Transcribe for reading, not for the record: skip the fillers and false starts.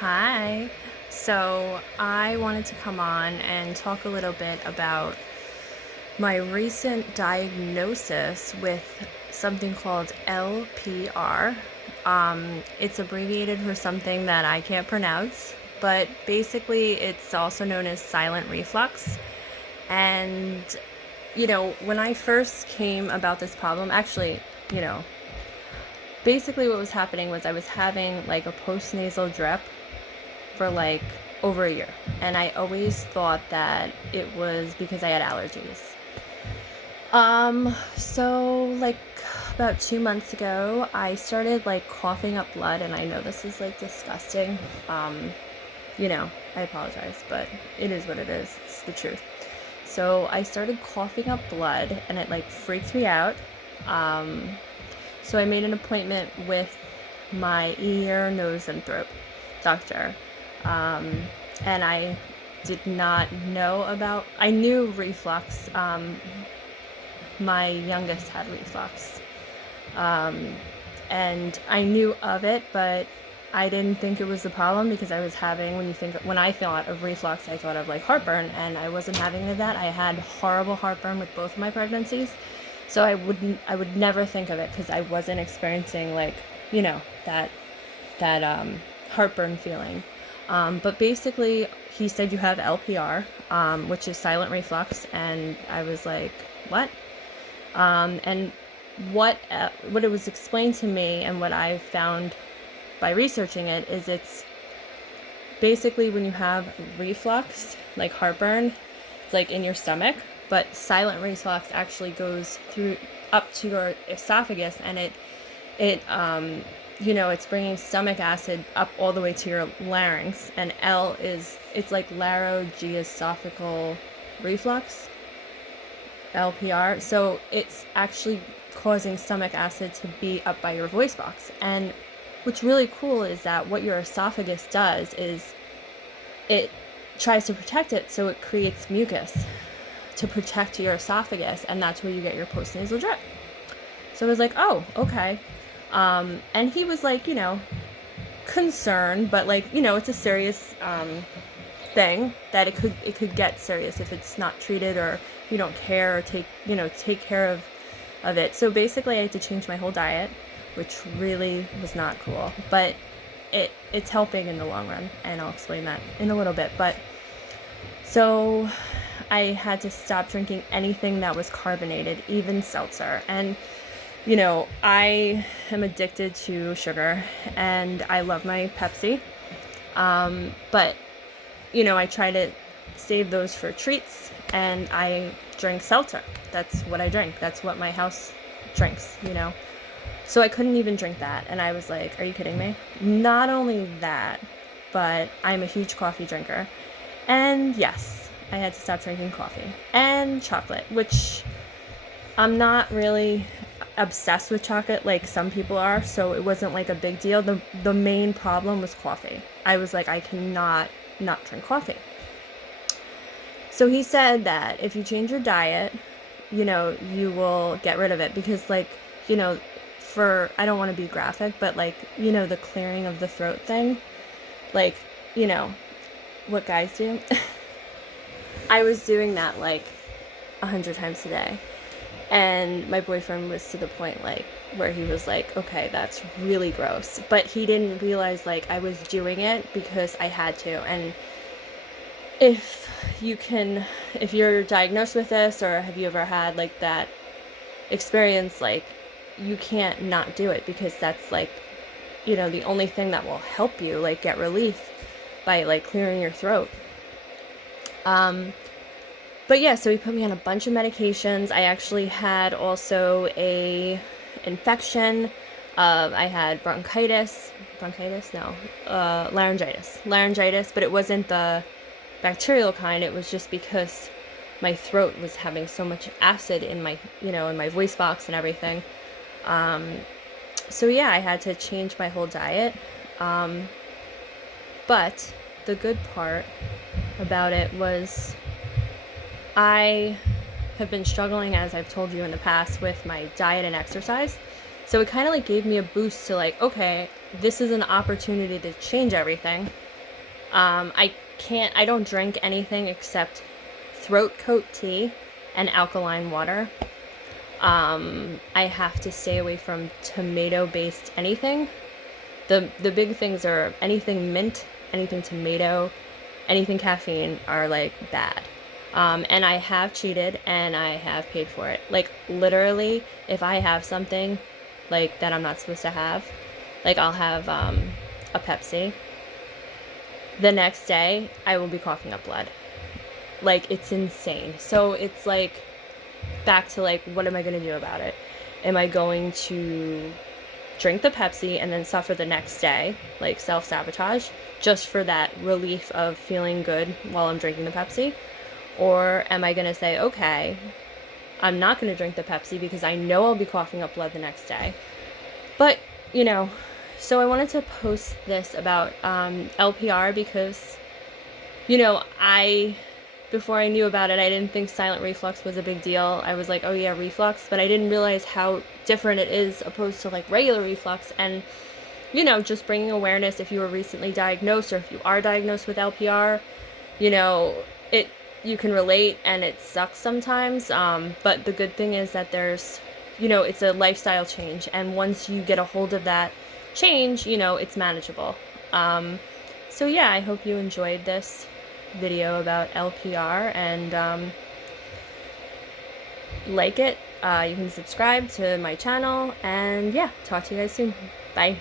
Hi. So I wanted to come on and talk a little bit about my recent diagnosis with something called LPR. It's abbreviated for something that I can't pronounce, but basically it's also known as silent reflux. And, when I first came about this problem, actually, you know, basically what was happening was I was having like a postnasal drip for like over a year. And I always thought that it was because I had allergies. So like about 2 months ago, I started like coughing up blood, and I know this is like disgusting. I apologize, but it is what it is. It's the truth. So I started coughing up blood, and it like freaked me out. So I made an appointment with my ear, nose, and throat doctor. And I did not know I knew reflux. My youngest had reflux. And I knew of it, but I didn't think it was a problem because I was having, when I thought of reflux, I thought of like heartburn, and I wasn't having any of that. I had horrible heartburn with both of my pregnancies. So I would never think of it because I wasn't experiencing like, that heartburn feeling. But basically, he said you have LPR, which is silent reflux, and I was like, what? And what it was explained to me, and what I found by researching it, is it's basically when you have reflux, like heartburn, it's like in your stomach, but silent reflux actually goes up to your esophagus, and it's bringing stomach acid up all the way to your larynx. And it's like laryngopharyngeal reflux, LPR. So it's actually causing stomach acid to be up by your voice box. And what's really cool is that what your esophagus does is it tries to protect it, so it creates mucus to protect your esophagus, and that's where you get your postnasal drip. So I was like, oh, okay. And he was like, concerned, but like, it's a serious thing that it could get serious if it's not treated, or you don't care, or take care of it. So basically I had to change my whole diet, which really was not cool, but it's helping in the long run, and I'll explain that in a little bit. But so I had to stop drinking anything that was carbonated, even seltzer. And I am addicted to sugar, and I love my Pepsi. But I try to save those for treats, and I drink seltzer. That's what I drink. That's what my house drinks, So I couldn't even drink that. And I was like, are you kidding me? Not only that, but I'm a huge coffee drinker. And yes, I had to stop drinking coffee and chocolate, which I'm not really obsessed with chocolate like some people are, so it wasn't like a big deal. The main problem was coffee. I was like, I cannot not drink coffee. So he said that if you change your diet, you will get rid of it, because like, I don't want to be graphic, but like, the clearing of the throat thing, like, what guys do. I was doing that like 100 times a day. And my boyfriend was to the point like where he was like, okay, that's really gross. But he didn't realize like I was doing it because I had to. And if you're diagnosed with this, or have you ever had like that experience, like you can't not do it, because that's like, the only thing that will help you like get relief by like clearing your throat. But yeah, so he put me on a bunch of medications. I actually had also a infection. I had laryngitis, but it wasn't the bacterial kind. It was just because my throat was having so much acid in my, in my voice box and everything. So yeah, I had to change my whole diet. But the good part about it was I have been struggling, as I've told you in the past, with my diet and exercise. So it kind of like gave me a boost to like, okay, this is an opportunity to change everything. I don't drink anything except throat coat tea and alkaline water. I have to stay away from tomato-based anything. The big things are anything mint, anything tomato, anything caffeine are like bad. And I have cheated and I have paid for it. Like literally, if I have something like that I'm not supposed to have, like I'll have a Pepsi. The next day, I will be coughing up blood. Like it's insane. So it's like back to like, what am I going to do about it? Am I going to drink the Pepsi and then suffer the next day, like self-sabotage, just for that relief of feeling good while I'm drinking the Pepsi? Or am I going to say, okay, I'm not going to drink the Pepsi because I know I'll be coughing up blood the next day. But, you know, so I wanted to post this about LPR because, you know, before I knew about it, I didn't think silent reflux was a big deal. I was like, oh yeah, reflux, but I didn't realize how different it is opposed to like regular reflux. And, you know, just bringing awareness if you were recently diagnosed or if you are diagnosed with LPR, you know, you can relate and it sucks sometimes. But the good thing is that there's, you know, it's a lifestyle change. And once you get a hold of that change, you know, it's manageable. So yeah, I hope you enjoyed this video about LPR and like it. You can subscribe to my channel and yeah, talk to you guys soon. Bye.